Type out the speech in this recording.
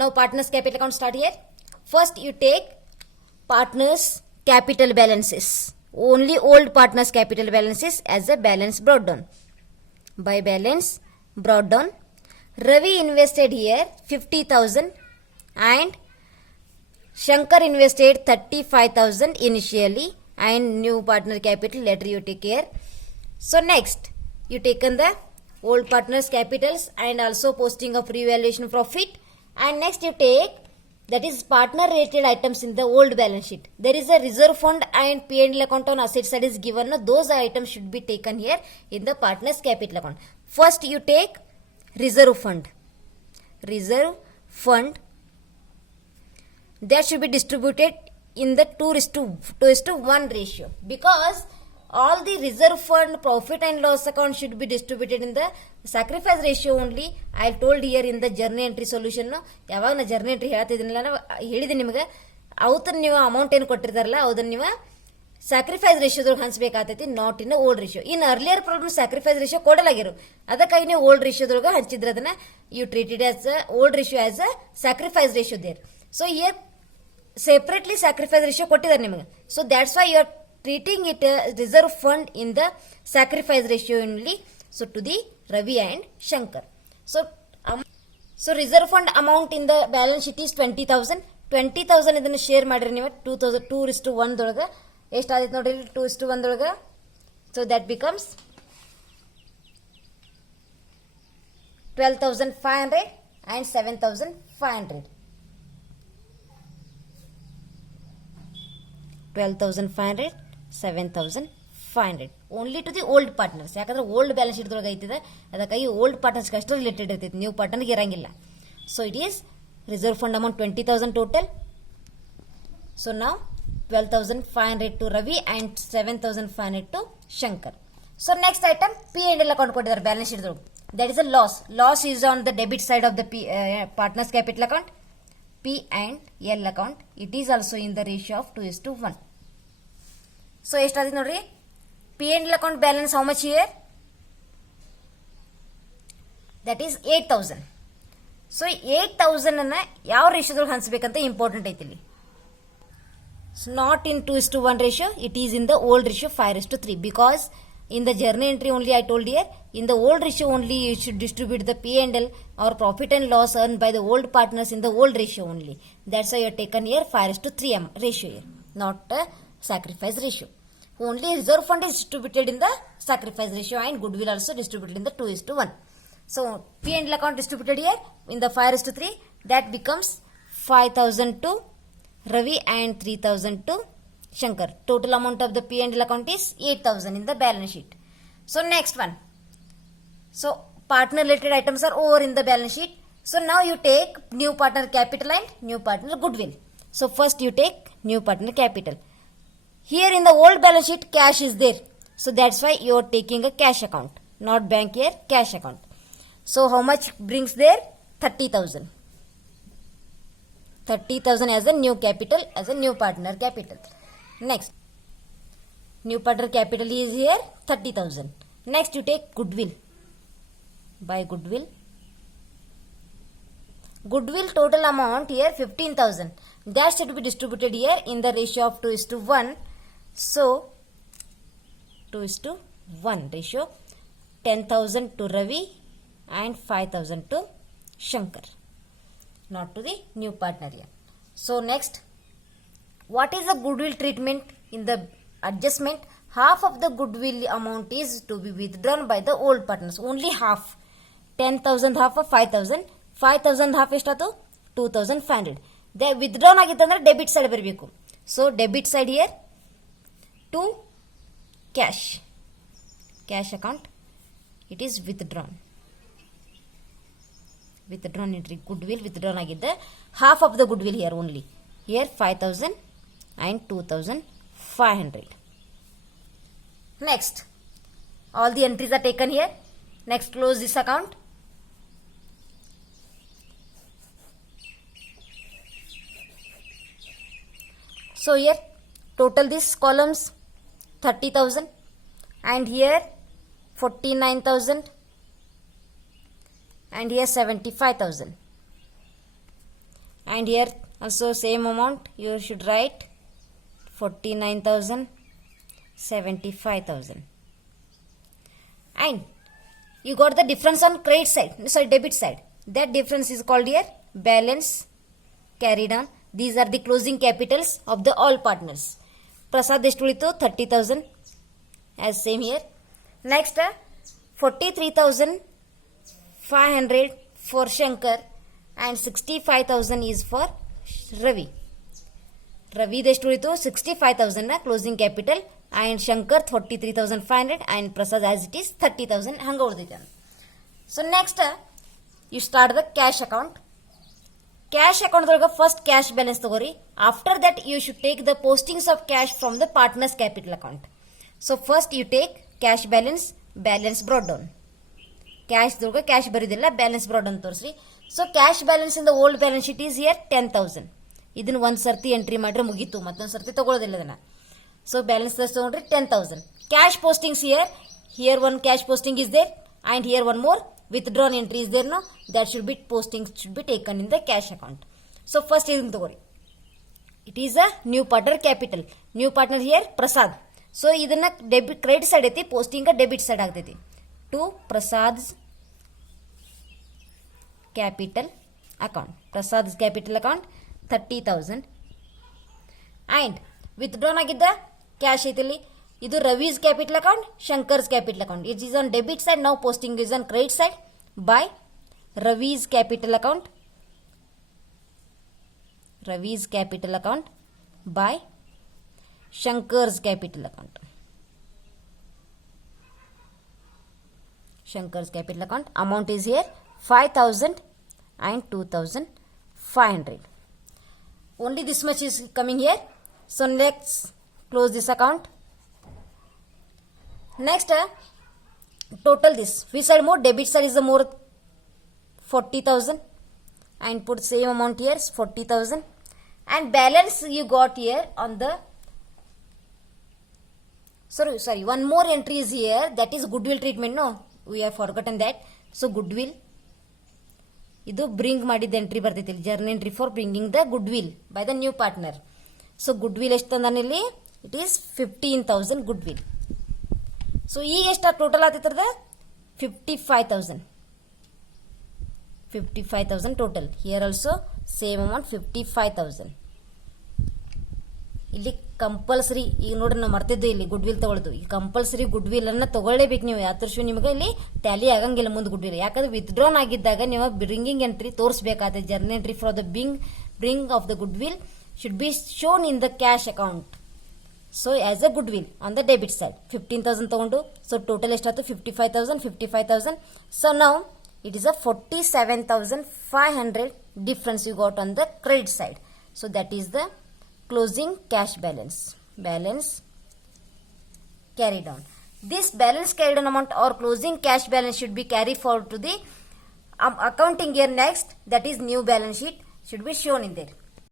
Now partners capital account start here. First you take partners capital balances. Only old partners capital balances as a balance brought down. By balance brought down, Ravi invested here 50,000 and Shankar invested 35,000 initially and new partner capital later you take care. So next you taken the old partners capitals and also posting of revaluation profit, and next you take that is partner related items in the old balance sheet. There is a reserve fund and P&L account on asset side is given. No, those items should be taken here in the partners capital account. First you take reserve fund. Reserve fund that should be distributed in the 2:1 ratio, because all the reserve fund profit and loss account should be distributed in the sacrifice ratio only. I told here in the journey entry solution. ಯಾವಾಗ ನಾ journey entry ಹೇಳ್ತಿದ್ದೀನಿಲ್ಲ ಹೇಳಿದೆ ನಿಮಗೆ, ಅವತ್ತು ನೀವು amount ಏನು ಕೊಟ್ಟಿರ್ತಾರಲ್ಲ ಅದನ್ನ ನೀವು ಸ್ಯಾಕ್ರಿಫೈಸ್ ರೇಷಿಯೋದೊಳಗೆ ಹಂಚಬೇಕಾಗ್ತೈತಿ, not in old ratio. In earlier problem sacrifice ratio ಕೊಡಲಾಗಿರು, ಅದಕ್ಕಾಗಿ ನೀವು ಓಲ್ಡ್ ರೇಷಿಯೋದೊಳಗೆ ಹಂಚಿದ್ರೆ ಅದನ್ನ you treated as old ratio as a sacrifice ratio there. So here separately sacrifice ratio ಕೊಟ್ಟಿದ್ದಾರೆ ನಿಮಗೆ. So that's why you are treating it as reserve fund in the sacrifice ratio only. So to the Ravi and Shankar. So reserve fund amount in the balance sheet is 20,000. 20,000 ಇದನ್ನು share ಮಾಡಿರಿ ನೀವು 2:1 ದೊಳಗೆ. ಎಷ್ಟು ಆದಿತ್ತು ನೋಡ್ರಿ 2:1 ದೊಳಗೆ. So that becomes 12,500 and 7,500. 12,500, 7,500 only to the old partners. ಯಾಕಂದ್ರೆ old balance sheet ದೊಳಗೆ ಐತಿದೆ, ಅದಕ್ಕಾಗಿ ಓಲ್ಡ್ ಪಾರ್ಟ್ನರ್ಸ್ಗೆ ಅಷ್ಟು ರಿಲೇಟೆಡ್ ಇರ್ತೈತಿ, ನ್ಯೂ ಪಾರ್ಟ್ನರ್ಗೆ ಇರಂಗಿಲ್ಲ. So it is reserve fund amount 20,000 total. So ನಾವು 12,500 to Ravi and 7,500 to Shankar. So next item P&L account ಕೊಟ್ಟಿದ್ದಾರೆ ಬ್ಯಾಲೆನ್ಸ್ ಶೀಟ್ ದೊಳಗೆ. That is a loss. Loss is on the debit side of the partners capital account. P and L account, it is also in the ratio of 2:1. So ಎಷ್ಟಾಗಿದೆ ನೋಡ್ರಿ P&L account balance how much here? That is 8,000. So 8,000 ಅನ್ನ ಯಾವ ರೇಷಿಯೋದೊಳಗೆ ಹಂಚಬೇಕಂತ important ಐತಿ ಇಲ್ಲಿ. So not in 2:1 ratio, it is in the old ratio 5:3, because in the journey entry only I told here, in the old ratio only you should distribute the P&L or profit and loss earned by the old partners in the old ratio only. That's why you are taken here 5:3 ratio here, not a sacrifice ratio. Only reserve fund is distributed in the sacrifice ratio and goodwill also distributed in the 2:1. So P&L account distributed here in the 5:3, that becomes 5,000 to Ravi and 3,000 to Shankar. Total amount of the P&L account is 8,000 in the balance sheet. So next one. So partner related items are over in the balance sheet. So now you take new partner capital and new partner goodwill. So first you take new partner capital. Here in the old balance sheet cash is there. So that's why you are taking a cash account, not bank here, cash account. So how much brings there? 30,000. 30,000 as a new capital, as a new partner capital. Next, new partner capital is here 30,000. Next you take goodwill. By goodwill, goodwill total amount here 15,000. That should be distributed here in the ratio of 2:1. So 2:1 ratio, 10,000 to Ravi and 5,000 to Shankar, not to the new partner here. So next, what is the goodwill treatment in the adjustment? Half of the goodwill amount is to be withdrawn by the old partners. Only half. 10,000 half of 5,000. 5,000 half ಎಷ್ಟಾಯ್ತು 2,500. They withdrawn ಆಗಿತ್ತಂದ್ರೆ debit side ಬರಬೇಕು. So debit side here to cash, cash account, it is withdrawn. Withdrawn entry goodwill withdrawn ಆಗಿದ್ದ half of the goodwill here only. Here 5,000 and 2,500. Next, all the entries are taken here. Next, close this account. So here total this columns 30,000 and here 49,000 and here 75,000. and here also same amount you should write 49,000, 75,000, and you got the difference on credit side, sorry, debit side. That difference is called here balance carried on. These are the closing capitals of the all partners. Prasad ಎಷ್ಟು ಉಳಿತು 30,000 as same here. Next 43,500 for Shankar and 65,000 is for Ravi. Ravi ಎಷ್ಟು ಉಳಿತು 65,000 ನ closing capital and Shankar 43,500 and Prasad as it is 30,000 ಹಂಗ ಉಳಿದೈತೆ. So next you start the cash account. Cash account ದೊಳಗ first cash balance ತಗೋರಿ. After that you should take the postings of cash from the partners capital account. So first you take cash balance, balance brought down. Cash ದೊಳಗ cash ಬರಿದಿಲ್ಲ, balance brought down ತೋರಿಸ್ರಿ. So cash balance in the old balance sheet is here 10,000. ಇದನ್ನ ಒಂದ್ ಸರ್ತಿ entry ಮಾಡ್ರೆ ಮುಗೀತು, ಮತ್ತೊಂದ್ ಸರ್ತಿ ತಗೊಳ್ಳೋದಿಲ್ಲ ಇದನ್ನ. So balance ತಗೊಂಡ್ರಿ 10,000. Cash postings here one cash posting is there and here one more withdrawn entry is there, no, that should be postings should be taken in the cash account. So first ಇದನ್ನ ತಗೋರಿ. It is a new partner capital. New partner here Prasad. So ಇದನ್ನ debit credit side ಐತಿ, posting debit side ಆಗ್ತೈತಿ. To Prasad's capital account. Prasad's capital account 30,000 and withdrawn ಆಗಿದ್ದ cash ಐತಿಲ್ಲಿ. ಇದು Ravi's capital account, Shankar's capital account. It is on debit side, now posting is on credit side by Ravi's capital account. Ravi's capital account by Shankar's capital account. Shankar's capital account amount is here 5,000 and 2,500. Only this much is coming here. So let's close this account. Next total this, which side more, debit side is the more 40,000 and put same amount here 40,000 and balance you got here on the sorry one more entry is here, that is goodwill treatment. No, we have forgotten that. So goodwill ಇದು bring ಮಾಡಿದ entry ಬರ್ತೈತಿ, journal entry for bringing the goodwill by the new partner. So goodwill ಎಷ್ಟು ತಂದಾನಿಲ್ಲಿ, it is 15,000 goodwill. So ಈಗ ಎಷ್ಟು total ಆಗ್ತೈತದ 55,000 total. Here also same amount 55,000. ಇಲ್ಲಿ compulsory, ಈಗ ನೋಡ್ರಿ ನಾವು ಮರ್ತಿದ್ದು ಇಲ್ಲಿ ಗುಡ್ವಿಲ್ ತಗೊಳ್ಳೋದು, ಈ ಕಂಪಲ್ಸರಿ ಗುಡ್ವಿಲ್ ಅನ್ನ ತಗೊಳ್ಳೇಬೇಕು ನೀವು. ಯಾವ ತರ್ಷು ನಿಮಗೆ ಇಲ್ಲಿ ಟ್ಯಾಲಿ ಆಗಂಗಿಲ್ಲ ಮುಂದೆ ಗುಡ್ವಿಲ್, ಯಾಕಂದ್ರೆ ವಿತ್ಡ್ರಾನ್ ಆಗಿದ್ದಾಗ ನೀವು ಬ್ರಿಂಗಿಂಗ್ ಎಂಟ್ರಿ ತೋರಿಸಬೇಕಾದ journal entry for the bring of the goodwill should be shown in the cash account. So as a goodwill on the debit side 15,000 ತಗೊಂಡು, ಸೊ ಟೋಟಲ್ ಎಷ್ಟಾಯ್ತು 55,000. ಸೊ ನಾವು it is a 47,500 difference you got on the credit side. So that is the closing cash balance carried on. This balance carried on amount or closing cash balance should be carried forward to the accounting year next, that is new balance sheet should be shown in there.